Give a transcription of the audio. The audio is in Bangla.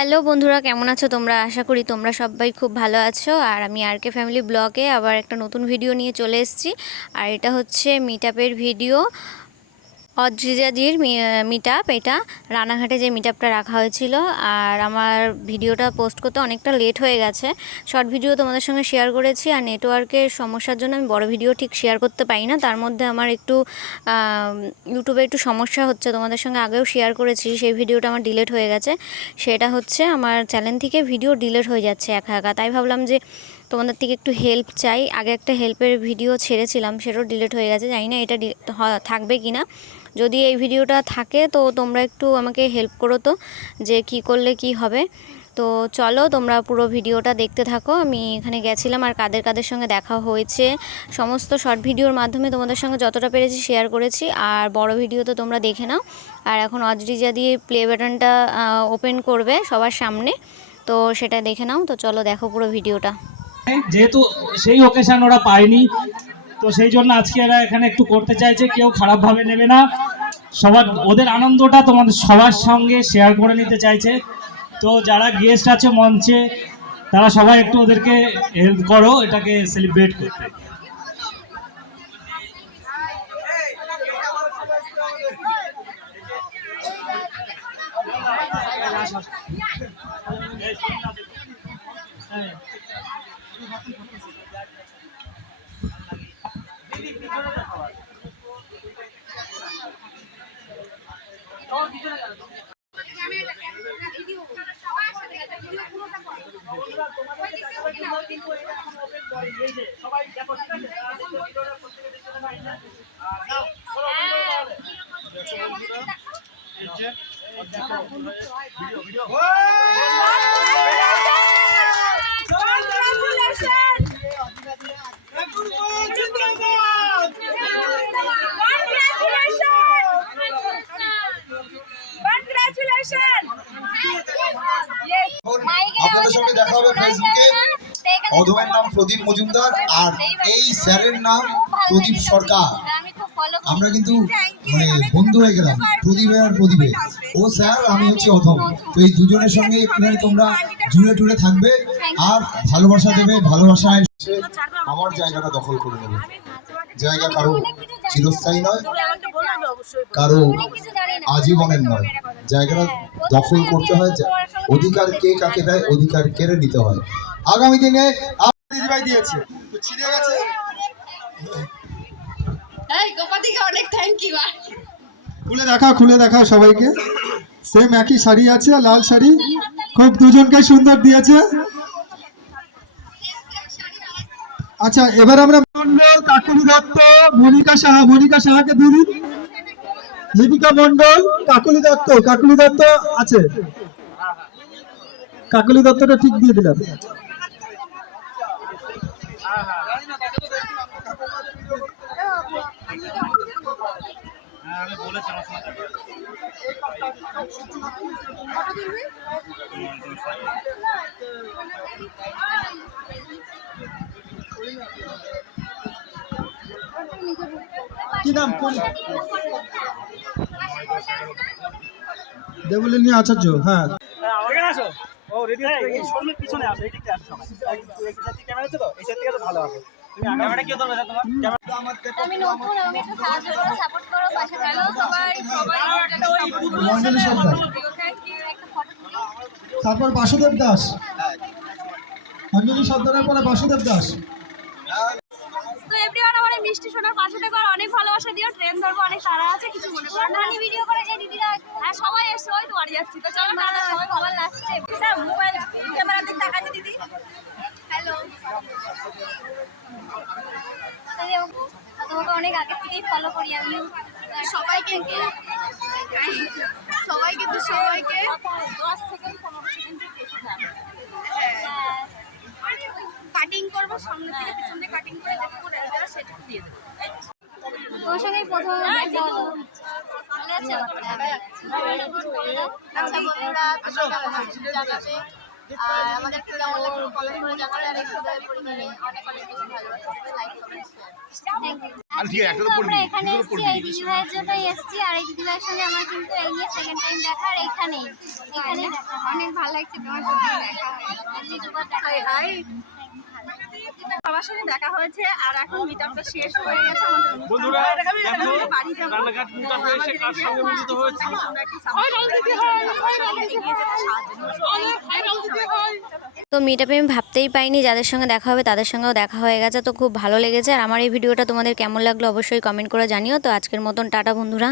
হ্যালো বন্ধুরা, কেমন আছো তোমরা? আশা করি তোমরা সবাই খুব ভালো আছো। আর আমি আরকে ফ্যামিলি ব্লগে আবার একটা নতুন ভিডিও নিয়ে চলে এসেছি। আর এটা হচ্ছে মিট আপের ভিডিও, অদ্রিজাদির মিট আপ। এটা রানাঘাটে যে মিট আপটা রাখা হয়েছিল। আর আমার ভিডিওটা পোস্ট করতে অনেকটা লেট হয়ে গেছে। শর্ট ভিডিও তোমাদের সঙ্গে শেয়ার করেছি, আর নেটওয়ার্কের সমস্যার জন্য আমি বড় ভিডিও ঠিক শেয়ার করতে পারি না। তার মধ্যে আমার একটু ইউটিউবে একটু সমস্যা হচ্ছে, তোমাদের সঙ্গে আগেও শেয়ার করেছি। সেই ভিডিওটা আমার ডিলিট হয়ে গেছে। সেটা হচ্ছে আমার চ্যানেল থেকে ভিডিও ডিলিট হয়ে যাচ্ছে একা একা। তাই ভাবলাম যে তোমাদের থেকে একটু হেল্প চাই। আগে একটা হেল্পের ভিডিও ছেড়েছিলাম, সেটাও ডিলিট হয়ে গেছে। জানি না এটা থাকবে কি না। যদি এই ভিডিওটা থাকে তো তোমরা একটু আমাকে হেল্প করো তো, যে কি করলে কি হবে। তো চলো তোমরা পুরো ভিডিওটা দেখতে থাকো। আমি এখানে গেছিলাম আর কাদের কাদের সঙ্গে দেখা হয়েছে সমস্ত শর্ট ভিডিওর মাধ্যমে তোমাদের সঙ্গে যতটা পেরেছি শেয়ার করেছি। আর বড় ভিডিও তো তোমরা দেখে নাও। আর এখন অদ্রিজা দিয়ে প্লে বাটনটা ওপেন করবে সবার সামনে, তো সেটা দেখে নাও। তো চলো দেখো পুরো ভিডিওটা। যেহেতু সেই ওকেশন ওরা পায়নি, তো সেই জন্য আজকে এরা এখানে একটু করতে চাইছে। কেউ খারাপভাবে নেবে না, সবার ওদের আনন্দটা তোমাদের সবার সঙ্গে শেয়ার করে নিতে চাইছে। তো যারা গেস্ট আছে মঞ্চে, তারা সবাই একটু ওদেরকে হেল্প করো এটাকে সেলিব্রেট করতে। আপনাদের সঙ্গে দেখা হবে ফেসবুকে। অধমের নাম প্রদীপ মজুমদার আর এই স্যারের নাম প্রদীপ সরকার। আমরা কিন্তু বন্ধু হয়ে গেলাম, প্রদীপে আর প্রদীপে। ও স্যার, আমি হচ্ছে অধম। তো এই দুজনের সঙ্গে একটুখানি তোমরা জুড়ে টুড়ে থাকবে আর ভালোবাসা দেবে। ভালোবাসায় আমার জায়গাটা দখল করে নেবে। জায়গা কারো চিরস্থায়ী নয়, কারো আজীবনের নয়। জায়গাটা দখল করতে হয়, অধিকার কে কাকে দেয়, অধিকার কেড়ে নিতে হয়। আগামী দিনে দিদিভাই দিয়েছে, ছিঁড়ে গেছে। খুলে দেখাও সবাইকে। সেম একই শাড়ি আছে, লাল শাড়ি, খুব দুজনকে সুন্দর দিয়েছে। আচ্ছা, এবার আমরা মন্ডল, কাকুলি দত্ত, মনিকা সাহাকে দিয়ে দিন। লিপিকা মন্ডল, কাকুলি দত্ত আছে, কাকুলি দত্তটা ঠিক দিয়ে দিলাম। কি নাম? দেবলিনী আচার্য। হ্যাঁ, তারপর বাসুদেব দাস, অঞ্জলি সর্দারের পরে বাসুদেব দাস। তো এভরিওয়ান, আমার এই মিষ্টি সোনার পাশে থেকে অনেক ভালোবাসা দিও। ট্রেন ধরবো, অনেক তাড়া আছে, কিছু মনে করো না। ভিডিও করে যে দিদিরা, হ্যাঁ সবাই এসে ওই তো বাড়ি যাচ্ছি। তো চলো দাদা, সবাই ভালো লাগছে। মোবাইল ক্যামেরার দিকে তাকাতে দিদি। হ্যালো, তোমাকে অনেক আগে থেকেই ফলো করি আমি। সবাইকে 10 থেকে 15 সেকেন্ড বেশি যাবে। কাটিং করবো, সামনে থেকে পিছন দিয়ে কাটিং করে দেখবো, সেটা দিয়ে দেবো। তোমার সঙ্গে প্রথম মনে আছে? আচ্ছা বন্ধুরা, জানাবে আর আমাদের কেমন লাগলো কমেন্ট করে জানাবে আর এই ভিডিওর পরিমাণে অনেক অনেক বেশি ভালোবাসা দেবে, like comment share. Thank you. আজকে কিন্তু আমরা এখানে এসেছি এই দিদিভাইয়ের জন্যই এসেছি, আর এই দিদিভাইয়ের সঙ্গে আমার কিন্তু এই নিয়ে সেকেন্ড টাইম দেখা, আর এখানেই দেখা হয়। অনেক ভালো লাগছে তোমার সাথে দেখা হয়, দুবার দেখা হয়। সবার সাথে দেখা হয়েছে আর এখন মিটআপটা শেষ হয়ে গেছে আমাদের বন্ধুরা। দেখো বাড়ি যাব, রানাঘাট মিটআপে এসে কার সঙ্গে মিলিত হয়েছে, তোমরা কি সাপোর্ট এগিয়ে যেতে সাহায্য। তো মিটআপে আমি ভাবতেই পাইনি যাদের সঙ্গে দেখা হবে তাদের সঙ্গেও দেখা হয়ে গেছে, তো খুব ভালো লেগেছে। আর আমার এই ভিডিওটা তোমাদের কেমন লাগলো অবশ্যই কমেন্ট করে জানিও। তো আজকের মতন টাটা বন্ধুরা।